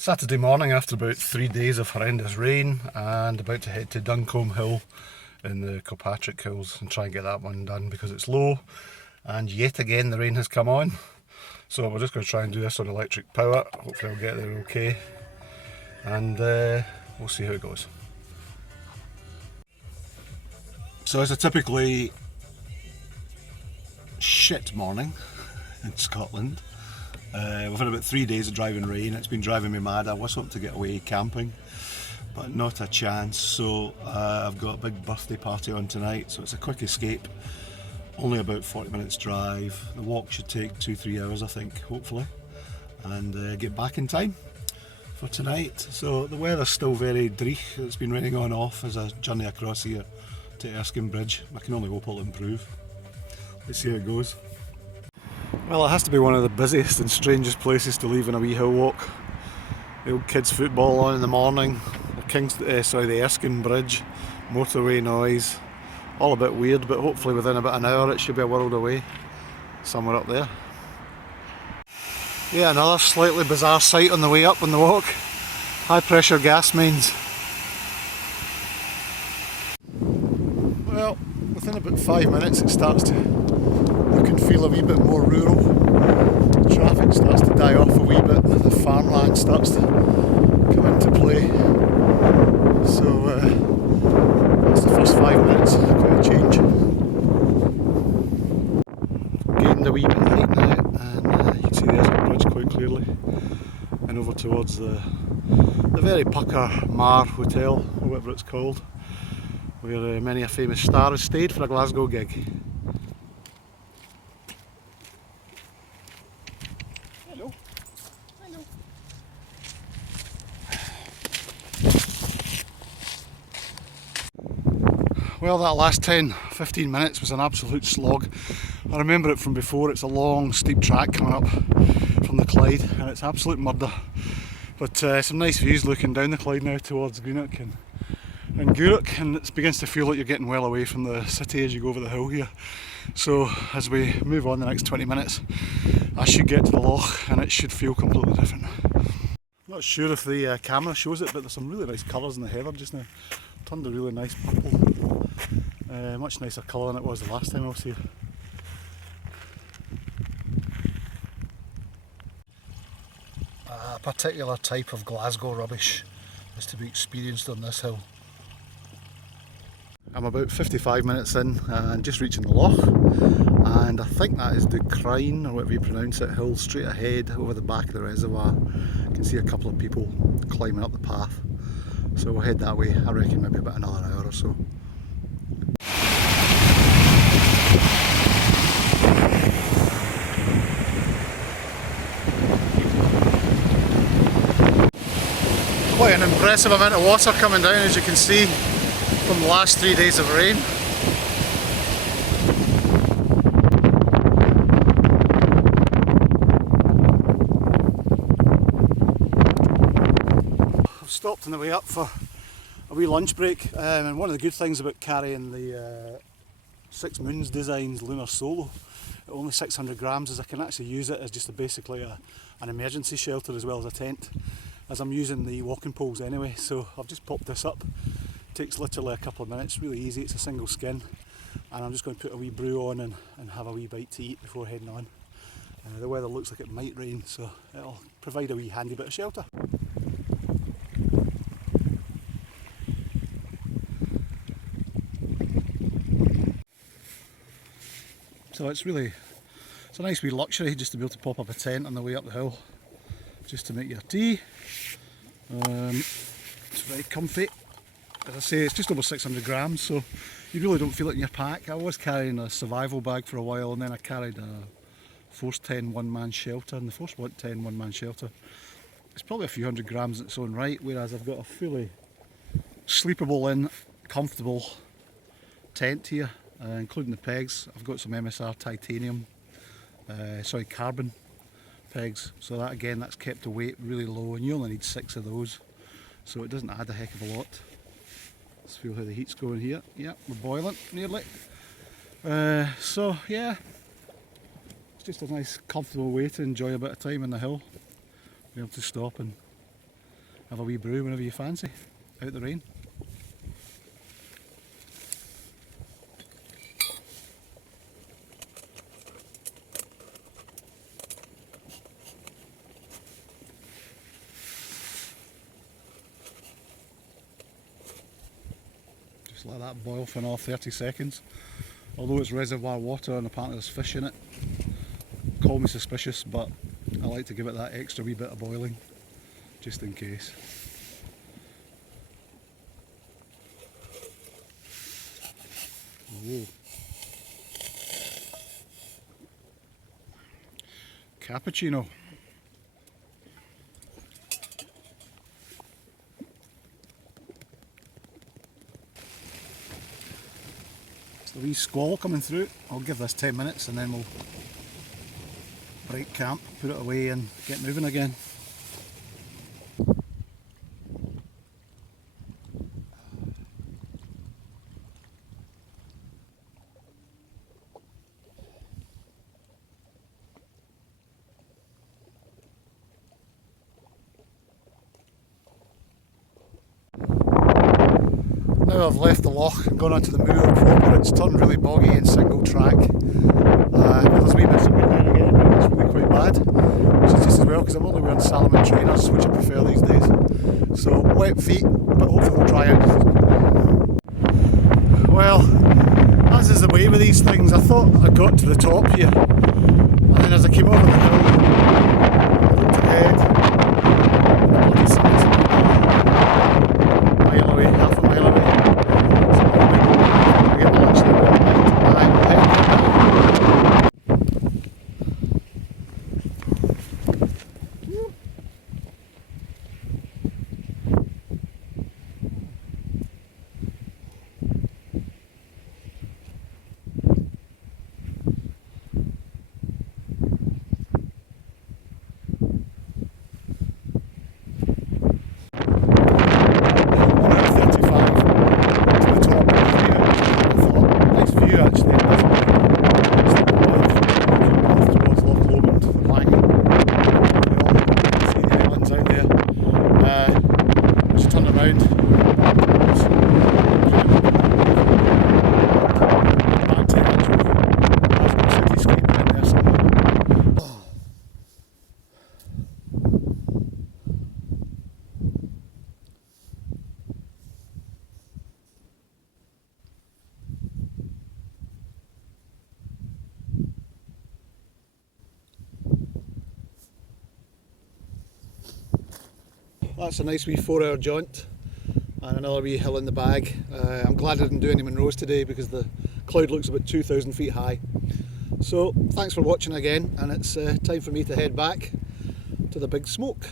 Saturday morning after about 3 days of horrendous rain, and about to head to Duncolm Hill in the Kilpatrick hills and try and get that one done because it's low, and yet again the rain has come on. So we're just going to try and do this on electric power. Hopefully I'll get there okay, and we'll see how it goes. So it's a typically shit morning in Scotland. We've had about 3 days of driving rain. It's been driving me mad. I was hoping to get away camping, but not a chance. So I've got a big birthday party on tonight, so it's a quick escape. Only about 40 minutes drive. The walk should take 2-3 hours, I think, hopefully, and get back in time for tonight. So the weather's still very dreich. It's been raining on and off as I journey across here to Erskine Bridge. I can only hope it'll improve. Let's see how it goes. Well, it has to be one of the busiest and strangest places to leave on a wee hill walk. The old kids' football on in the morning, the Erskine Bridge, motorway noise, all a bit weird, but hopefully within about an hour it should be a world away, somewhere up there. Yeah, another slightly bizarre sight on the way up on the walk. High pressure gas mains. Well, within about 5 minutes it starts to look and feel a wee bit more rural. Traffic starts to die off a wee bit, the farmland starts to come into play. So that's the first 5 minutes, quite a change. Gained a wee bit of height now, and you can see the Erskine Bridge quite clearly. And over towards the very pucker Mar Hotel, or whatever it's called, where many a famous star has stayed for a Glasgow gig. Hello. Hello. Well, that last 10-15 minutes was an absolute slog. I remember it from before. It's a long steep track coming up from the Clyde, and it's absolute murder. But some nice views looking down the Clyde now towards Greenock and Gourock, and it begins to feel like you're getting well away from the city as you go over the hill here. So as we move on the next 20 minutes, I should get to the loch and it should feel completely different. Not sure if the camera shows it, but there's some really nice colours in the heather just now. Turned a really nice purple. Much nicer colour than it was the last time I was here. A particular type of Glasgow rubbish is to be experienced on this hill. I'm about 55 minutes in and just reaching the loch, and I think that is Duncolm, or whatever you pronounce it, hill straight ahead over the back of the reservoir. You can see a couple of people climbing up the path, so we'll head that way. I reckon maybe about another hour or so. Quite an impressive amount of water coming down, as you can see, from the last 3 days of rain. I've stopped on the way up for a wee lunch break, and one of the good things about carrying the Six Moons Designs Lunar Solo at only 600 grams is I can actually use it as just basically an emergency shelter as well as a tent, as I'm using the walking poles anyway. So I've just popped this up. Takes literally a couple of minutes, really easy. It's a single skin, and I'm just going to put a wee brew on and have a wee bite to eat before heading on. The weather looks like it might rain, so it'll provide a wee handy bit of shelter. So it's a nice wee luxury just to be able to pop up a tent on the way up the hill, just to make your tea. It's very comfy. As I say, it's just over 600 grams, so you really don't feel it in your pack. I was carrying a survival bag for a while, and then I carried a Force 10 one-man shelter, and the Force 10 one-man shelter, it's probably a few hundred grams in its own right, whereas I've got a fully sleepable in, comfortable tent here, including the pegs. I've got some MSR carbon pegs, so that again, that's kept the weight really low, and you only need 6 of those, so it doesn't add a heck of a lot. Let's feel how the heat's going here. Yeah, we're boiling nearly. So yeah, it's just a nice comfortable way to enjoy a bit of time in the hill. Be able to stop and Have a wee brew whenever you fancy, out the rain. Just let that boil for another 30 seconds. Although it's reservoir water and apparently there's fish in it, call me suspicious, but I like to give it that extra wee bit of boiling, just in case. Whoa. Cappuccino. It's the wee squall coming through. I'll give this 10 minutes and then we'll break camp, put it away and get moving again. Now I've left the loch and gone onto the moor proper. It's turned really boggy and single track. There's wee bits of wind there again, it's really quite bad, which is just as well because I'm only wearing Salomon trainers, which I prefer these days. So wet feet, but hopefully they'll dry out. Well, as is the way with these things, I thought I got to the top here, and then as I came over the hill, I looked ahead, and the bloody sun's a mile away, half a mile away. So I'm going to get lunch there, and we'll head That's a nice wee 4-hour jaunt and another wee hill in the bag. I'm glad I didn't do any Monroes today because the cloud looks about 2,000 feet high. So thanks for watching again, and it's time for me to head back to the big smoke.